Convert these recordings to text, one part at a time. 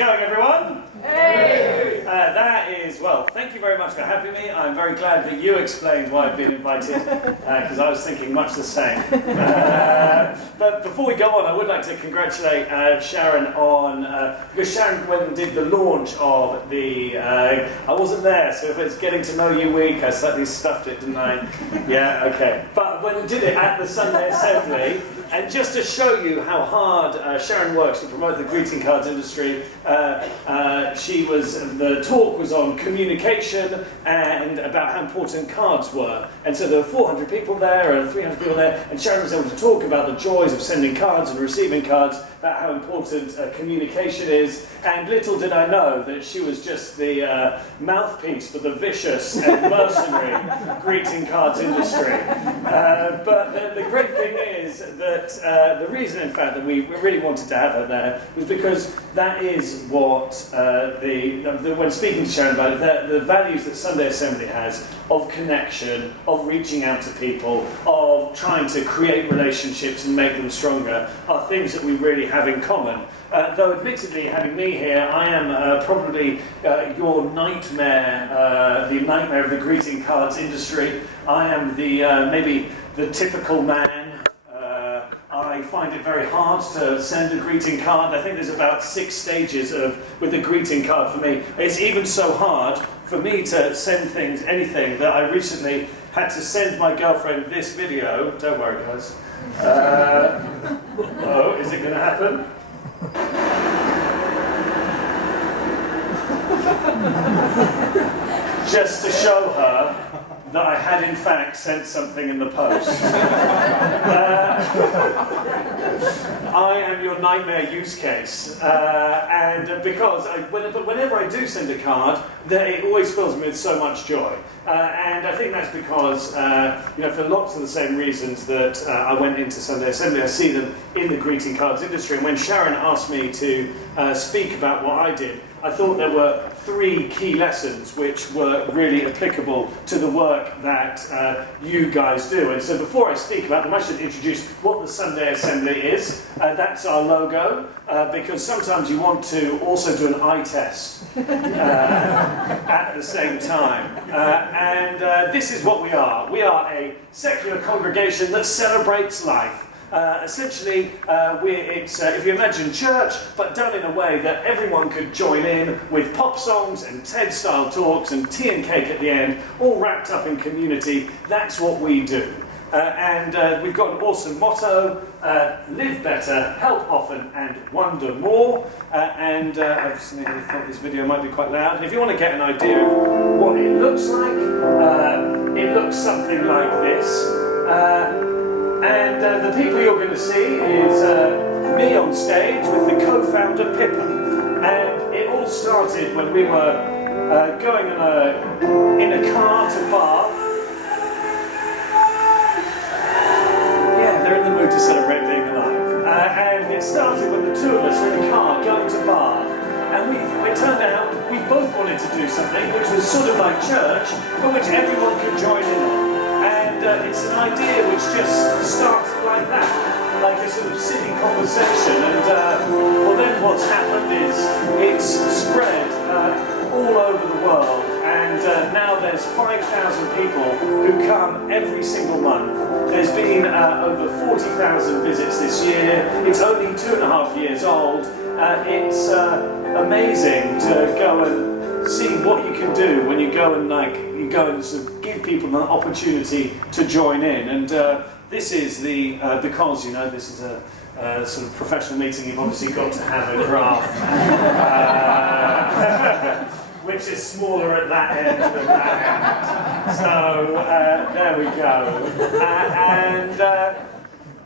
going, everyone? Hey! That is, well, thank you very much for having me. I'm very glad that you explained why I've been invited, because I was thinking much the same. But before we go on, I would like to congratulate Sharon on, because Sharon went and did the launch of the, I wasn't there, so if it's getting to know you week, I slightly stuffed it, didn't I? Yeah, okay. But when we did it at the Sunday Assembly, and just to show you how hard Sharon works to promote the greeting cards industry, the talk was on communication and about how important cards were. And so there were 400 people there and 300 people there, and Sharon was able to talk about the joys of sending cards and receiving cards, about how important communication is. And little did I know that she was just the mouthpiece for the vicious and mercenary greeting cards industry. But the great thing is that the reason, in fact, that we really wanted to have her there was because that is what, when speaking to Sharon about it, the values that Sunday Assembly has of connection, of reaching out to people, of trying to create relationships and make them stronger, are things that we really have in common. Though admittedly, having me here, I am probably your nightmare, the nightmare of the greeting cards industry. I am maybe the typical man. I find it very hard to send a greeting card. I think there's about 6 stages with a greeting card for me. It's even so hard for me to send anything, that I recently had to send my girlfriend this video. Don't worry, guys. Oh, is it going to happen? Just to show her that I had in fact sent something in the post. I am your nightmare use case, and because whenever I do send a card, it always fills me with so much joy. And I think that's because, for lots of the same reasons that I went into Sunday Assembly, I see them in the greeting cards industry. And when Sharon asked me to speak about what I did, I thought there were 3 key lessons which were really applicable to the work that you guys do. And so before I speak about them, I should introduce what the Sunday Assembly is. That's our logo, because sometimes you want to also do an eye test at the same time. And this is what we are. We are a secular congregation that celebrates life. Essentially, if you imagine church, but done in a way that everyone could join in, with pop songs and TED-style talks and tea and cake at the end, all wrapped up in community. That's what we do. And we've got an awesome motto: live better, help often, and wonder more. Obviously, I thought this video might be quite loud. And if you want to get an idea of what it looks like, it looks something like this. And the people you're going to see is me on stage with the co-founder Pippa. And it all started when we were going in a car to Bath. Yeah, they're in the mood to celebrate being alive. And it started when the 2 of us were in a car going to Bath. And it turned out we both wanted to do something which was sort of like church, but which everyone could join in on. And it's an idea which just started like that, like a sort of city conversation. And well, then what's happened is it's spread all over the world, and now there's 5,000 people who come every single month. There's been over 40,000 visits this year. It's only 2.5 years old. It's amazing to go and see what you can do when you go and sort of give people an opportunity to join in. And this is because this is a sort of professional meeting, you've obviously got to have a graph, which is smaller at that end than that end. So there we go.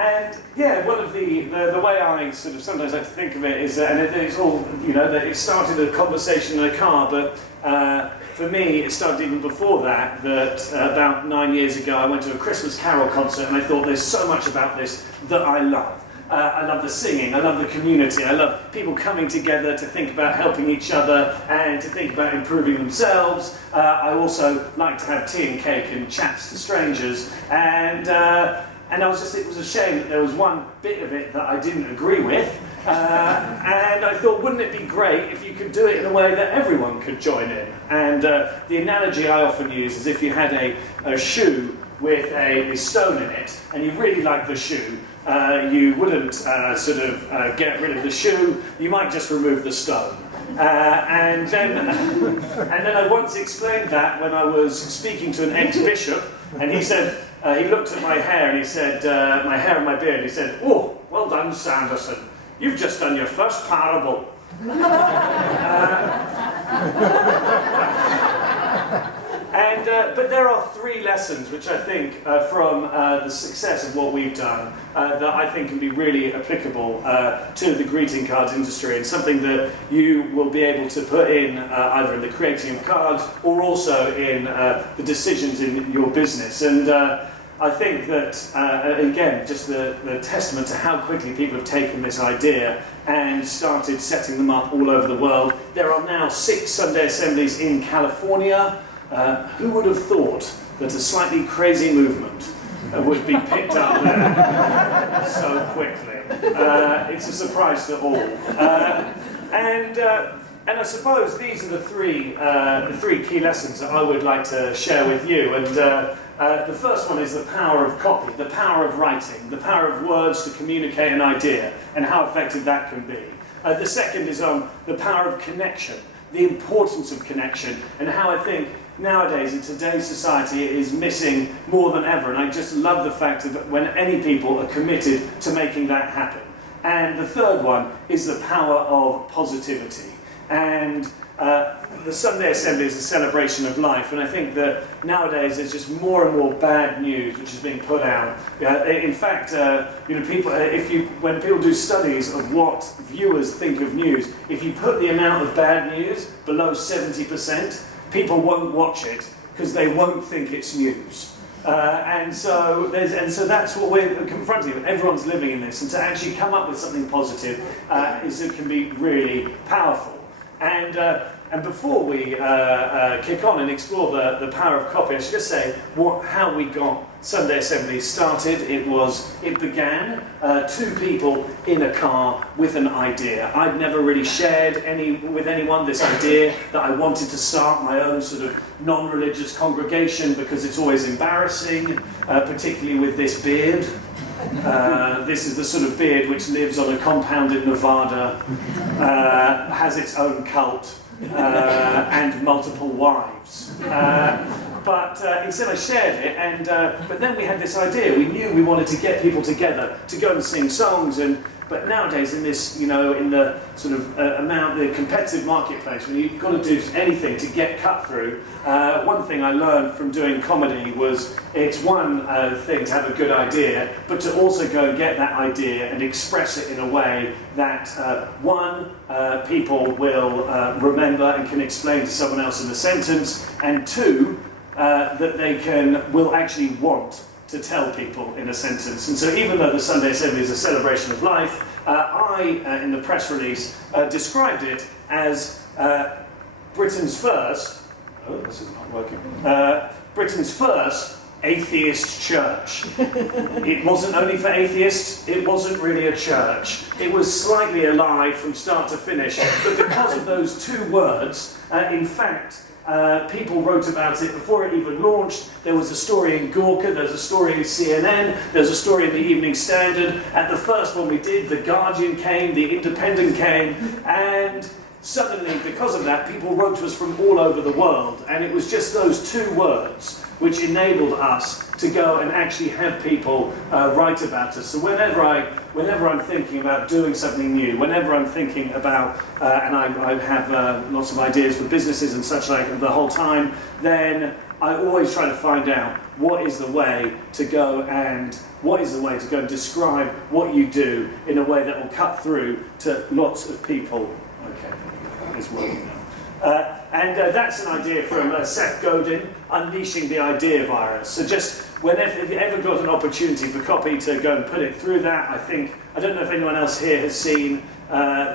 And yeah, one of the way I sort of sometimes like to think of it is, and it's all, that it started a conversation in a car, but for me, it started even before that, about 9 years ago, I went to a Christmas Carol concert, and I thought there's so much about this that I love. I love the singing, I love the community, I love people coming together to think about helping each other and to think about improving themselves. I also like to have tea and cake and chats to strangers, and it was a shame that there was one bit of it that I didn't agree with, And I thought, wouldn't it be great if you could do it in a way that everyone could join in? And the analogy I often use is if you had a shoe with a stone in it, and you really like the shoe, you wouldn't get rid of the shoe, you might just remove the stone. And then I once explained that when I was speaking to an ex-bishop, and he said, he looked at my hair and he said, my hair and my beard, and he said, "Oh, well done, Sanderson. You've just done your first parable." But there are three lessons which I think from the success of what we've done that I think can be really applicable to the greeting cards industry, and something that you will be able to put in either in the creating of cards or also in the decisions in your business. And I think that, again, just the testament to how quickly people have taken this idea and started setting them up all over the world. There are now 6 Sunday assemblies in California. Who would have thought that a slightly crazy movement would be picked up there so quickly? It's a surprise to all. And I suppose these are the three key lessons that I would like to share with you. And the first one is the power of copy, the power of writing, the power of words to communicate an idea, and how effective that can be. The second is on the power of connection, the importance of connection, and how I think nowadays, in today's society, it is missing more than ever. And I just love the fact that when any people are committed to making that happen. And the third one is the power of positivity. And the Sunday Assembly is a celebration of life, and I think that nowadays there's just more and more bad news which is being put out. In fact, people, when people do studies of what viewers think of news, if you put the amount of bad news below 70%, people won't watch it because they won't think it's news. And so that's what we're confronting. Everyone's living in this, and to actually come up with something positive it can be really powerful. And before we kick on and explore the power of copy, I should just say how we got Sunday Assembly started. It began 2 people in a car with an idea. I'd never really shared with anyone this idea that I wanted to start my own sort of non-religious congregation, because it's always embarrassing, particularly with this beard. This is the sort of beard which lives on a compound in Nevada, has its own cult, and multiple wives. But instead I shared it, but then we had this idea. We knew we wanted to get people together to go and sing songs, but nowadays in this, in the sort of the competitive marketplace, when you've got to do anything to get cut through, one thing I learned from doing comedy was it's one thing to have a good idea, but to also go and get that idea and express it in a way that people will remember and can explain to someone else in a sentence, and 2, that they will actually want to tell people in a sentence. And so even though the Sunday Assembly is a celebration of life, I, in the press release, described it as Britain's first, this is not working, Britain's first atheist church. It wasn't only for atheists, it wasn't really a church. It was slightly a lie from start to finish, but because of those 2 words, in fact, people wrote about it before it even launched. There was a story in Gawker, there's a story in CNN, there's a story in the Evening Standard. At the first one we did, The Guardian came, The Independent came, and suddenly, because of that, people wrote to us from all over the world. And it was just those 2 words which enabled us to go and actually have people write about us. So whenever I'm thinking about doing something new, whenever I'm thinking about, and I have lots of ideas for businesses and such like the whole time, then I always try to find out what is the way to go and describe what you do in a way that will cut through to lots of people. Okay, it's working now. That's an idea from Seth Godin, Unleashing the Idea Virus. So just if you ever got an opportunity for copy to go and put it through that, I don't know if anyone else here has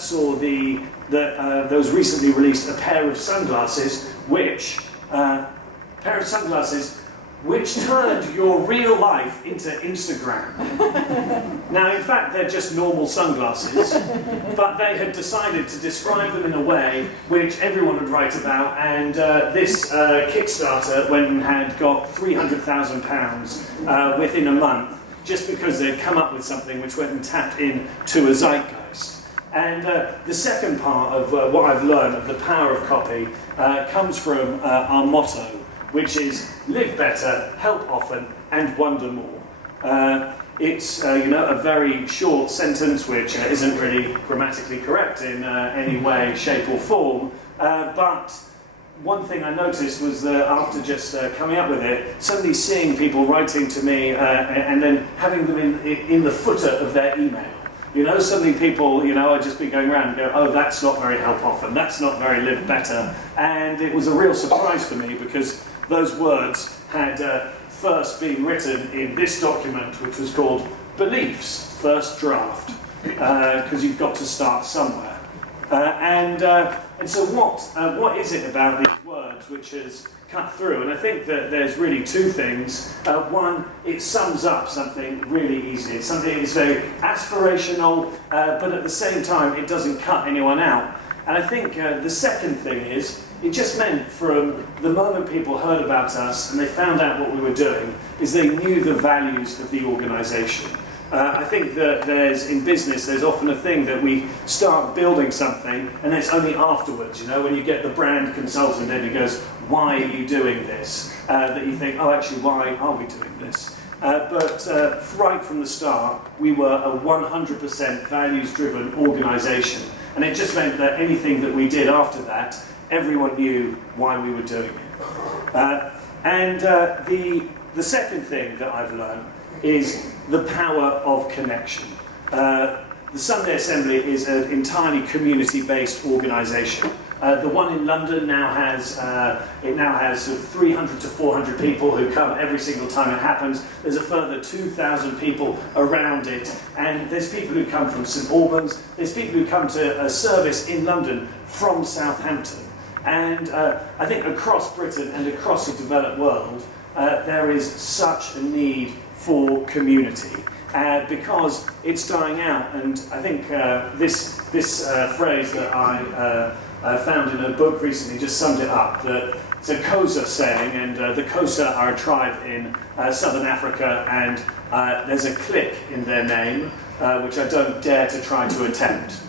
saw those recently released a pair of sunglasses, which turned your real life into Instagram. Now, in fact, they're just normal sunglasses, but they had decided to describe them in a way which everyone would write about, and this Kickstarter went and had got £300,000 within a month, just because they'd come up with something which went and tapped into a zeitgeist. And the second part of what I've learned of the power of copy comes from our motto, which is live better, help often, and wonder more. It's a very short sentence which isn't really grammatically correct in any way, shape or form, but one thing I noticed was that after just coming up with it, suddenly seeing people writing to me and then having them in the footer of their email. Suddenly people, I'd just be going around and go, oh, that's not very help often, that's not very live better. And it was a real surprise for me because those words had first been written in this document, which was called Beliefs, First Draft, because you've got to start somewhere. And so what is it about these words which has cut through? And I think that there's really two things. One, it sums up something really easily. It's something that's very aspirational, but at the same time, it doesn't cut anyone out. And I think the second thing is, it just meant from the moment people heard about us and they found out what we were doing, is they knew the values of the organisation. I think that in business, there's often a thing that we start building something and it's only afterwards, when you get the brand consultant in who goes, why are you doing this? That you think, oh, actually, why are we doing this? But right from the start, we were a 100% values-driven organisation. And it just meant that anything that we did after that, everyone knew why we were doing it. The second thing that I've learned is the power of connection. The Sunday Assembly is an entirely community-based organisation. The one in London now has sort of 300 to 400 people who come every single time it happens. There's a further 2,000 people around it, and there's people who come from St Albans. There's people who come to a service in London from Southampton. And I think across Britain and across the developed world, there is such a need for community because it's dying out. And I think this phrase that I found in a book recently just summed it up. That it's a Xhosa saying, and the Xhosa are a tribe in southern Africa, and there's a click in their name, which I don't dare to try to attempt.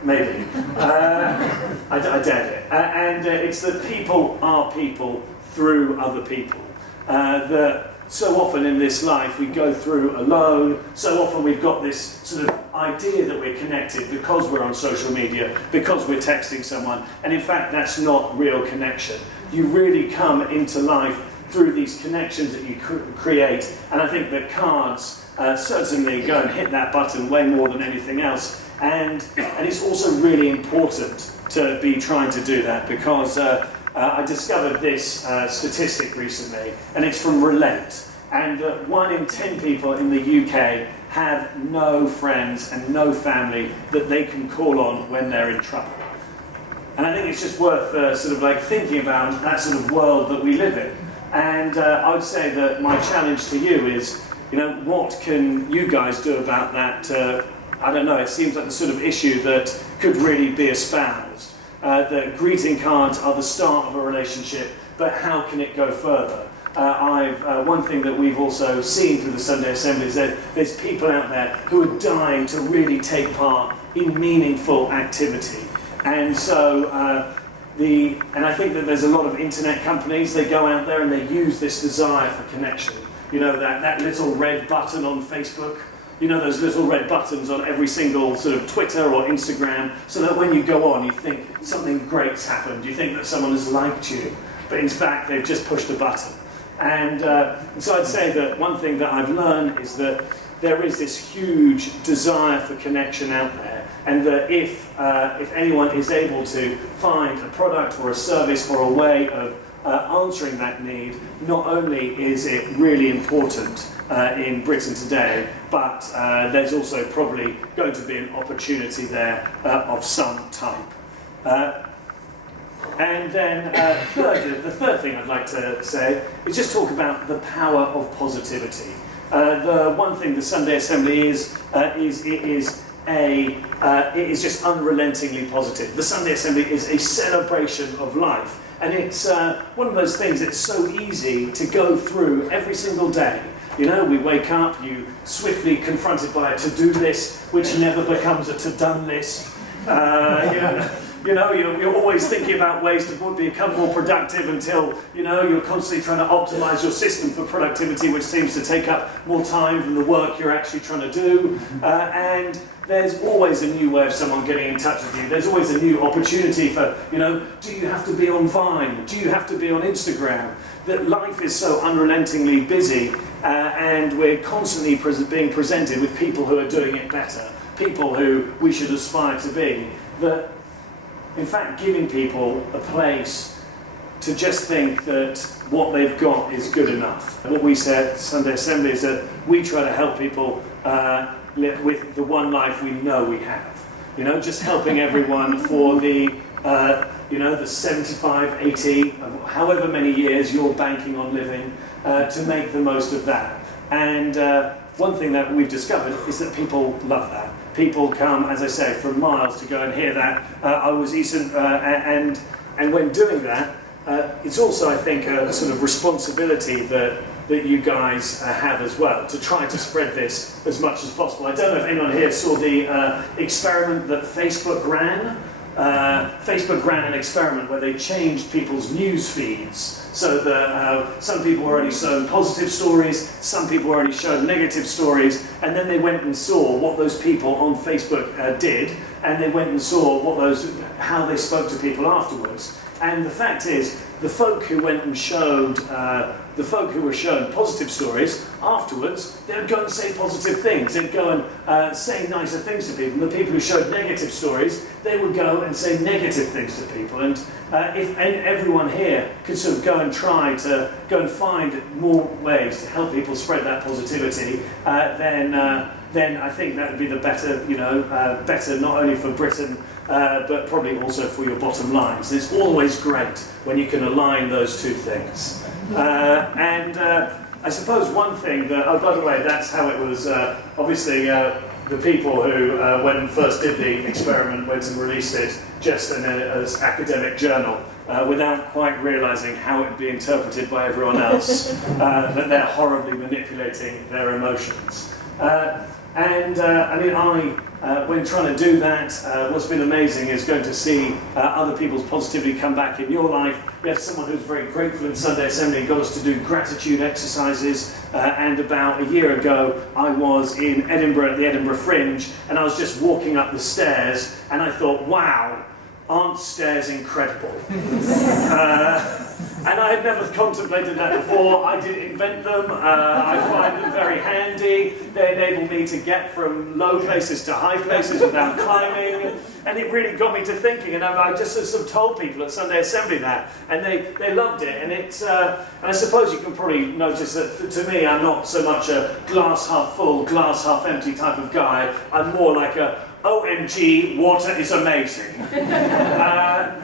Maybe. I dared it. And it's that people are people through other people. That so often in this life we go through alone, so often we've got this sort of idea that we're connected because we're on social media, because we're texting someone, and in fact that's not real connection. You really come into life through these connections that you create, and I think that cards certainly go and hit that button way more than anything else. And it's also really important to be trying to do that because I discovered this statistic recently, and it's from Relate, and 1 in 10 people in the UK have no friends and no family that they can call on when they're in trouble. And I think it's just worth sort of like thinking about that sort of world that we live in. And I would say that my challenge to you is, what can you guys do about that? I don't know, it seems like the sort of issue that could really be espoused. That greeting cards are the start of a relationship, but how can it go further? One thing that we've also seen through the Sunday Assembly is that there's people out there who are dying to really take part in meaningful activity. And so, and I think that there's a lot of internet companies, they go out there and they use this desire for connection. That little red button on Facebook, those little red buttons on every single sort of Twitter or Instagram, so that when you go on, you think something great's happened. You think that someone has liked you, but in fact, they've just pushed a button. And so I'd say that one thing that I've learned is that there is this huge desire for connection out there, and that if anyone is able to find a product or a service or a way of answering that need, not only is it really important in Britain today, but there's also probably going to be an opportunity there of some type. And then the third thing I'd like to say is just talk about the power of positivity. The one thing the Sunday Assembly is just unrelentingly positive. The Sunday Assembly is a celebration of life, and it's one of those things that's so easy to go through every single day. You know, we wake up, you swiftly confronted by a to-do list, which never becomes a to-done list. You're always thinking about ways to become more productive until, you're constantly trying to optimize your system for productivity, which seems to take up more time than the work you're actually trying to do. And there's always a new way of someone getting in touch with you. There's always a new opportunity for, do you have to be on Vine? Do you have to be on Instagram? That life is so unrelentingly busy, and we're constantly being presented with people who are doing it better, people who we should aspire to be, that in fact giving people a place to just think that what they've got is good enough. What we say at Sunday Assembly is that we try to help people live with the one life we know we have. Just helping everyone for the 75, 80, however many years you're banking on living, to make the most of that. And one thing that we've discovered is that people love that. People come, as I say, from miles to go and hear that. And when doing that, it's also, I think, a sort of responsibility that you guys have as well, to try to spread this as much as possible. I don't know if anyone here saw the experiment that Facebook ran. Facebook ran an experiment where they changed people's news feeds so that some people were only shown positive stories, some people were only shown negative stories, and then they went and saw what those people on Facebook did, and they went and saw how they spoke to people afterwards. And the fact is, the folk who went and showed, the folk who were shown positive stories, afterwards, they would go and say positive things. They'd go and say nicer things to people. And the people who showed negative stories, they would go and say negative things to people. And if everyone here could sort of go and try to go and find more ways to help people spread that positivity, then I think that would be the better, better not only for Britain, but probably also for your bottom lines. It's always great when you can align those two things. I suppose one thing that, by the way, that's how it was, obviously the people who, when first did the experiment, went and released it just in as academic journal, without quite realising how it would be interpreted by everyone else, that they're horribly manipulating their emotions. When trying to do that, what's been amazing is going to see other people's positivity come back in your life. We have someone who's very grateful in Sunday Assembly and got us to do gratitude exercises. And about a year ago, I was in Edinburgh at the Edinburgh Fringe, and I was just walking up the stairs, and I thought, wow, aren't stairs incredible? And I had never contemplated that before. I didn't invent them. I find them very handy. They enable me to get from low places to high places without climbing. And it really got me to thinking. And I just sort of told people at Sunday Assembly that. And they loved it. And and I suppose you can probably notice that to me, I'm not so much a glass half full, glass half empty type of guy. I'm more like a OMG, water is amazing.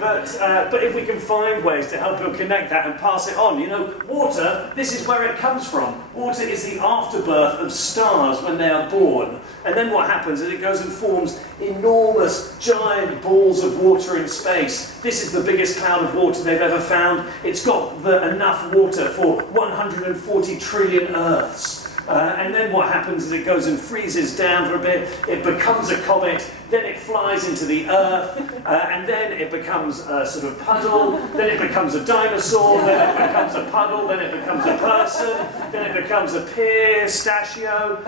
But if we can find ways to help people connect that and pass it on, water, this is where it comes from. Water is the afterbirth of stars when they are born. And then what happens is it goes and forms enormous, giant balls of water in space. This is the biggest cloud of water they've ever found. It's got enough water for 140 trillion Earths. And then what happens is it goes and freezes down for a bit, it becomes a comet, then it flies into the Earth, and then it becomes a sort of puddle, then it becomes a dinosaur, then it becomes a puddle, then it becomes a person, then it becomes a pistachio,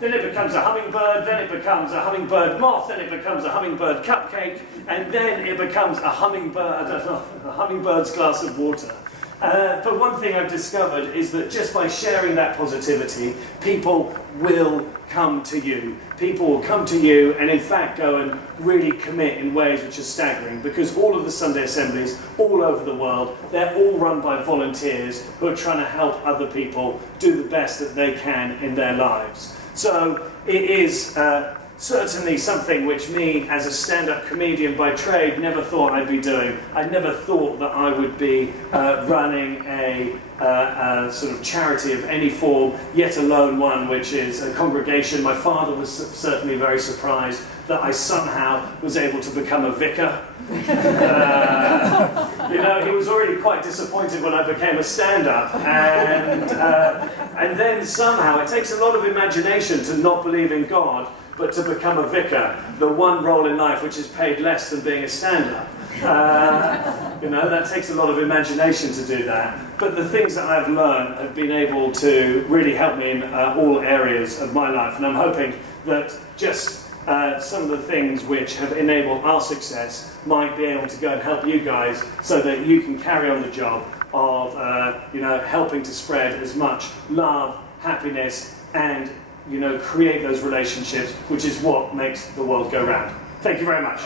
then it becomes a hummingbird, then it becomes a hummingbird moth, then it becomes a hummingbird cupcake, and then it becomes a hummingbird's glass of water. But one thing I've discovered is that just by sharing that positivity, people will come to you. People will come to you and in fact go and really commit in ways which are staggering, because all of the Sunday Assemblies all over the world, they're all run by volunteers who are trying to help other people do the best that they can in their lives. So it is certainly something which me, as a stand-up comedian by trade, never thought I'd be doing. I never thought that I would be running a sort of charity of any form, yet alone one which is a congregation. My father was certainly very surprised that I somehow was able to become a vicar. You know, he was already quite disappointed when I became a stand-up, and then somehow it takes a lot of imagination to not believe in God, but to become a vicar, the one role in life which is paid less than being a stand-up. You know, that takes a lot of imagination to do that. But the things that I've learned have been able to really help me in all areas of my life, and I'm hoping that just some of the things which have enabled our success might be able to go and help you guys so that you can carry on the job of you know, helping to spread as much love, happiness, and you know, create those relationships, which is what makes the world go round. Thank you very much.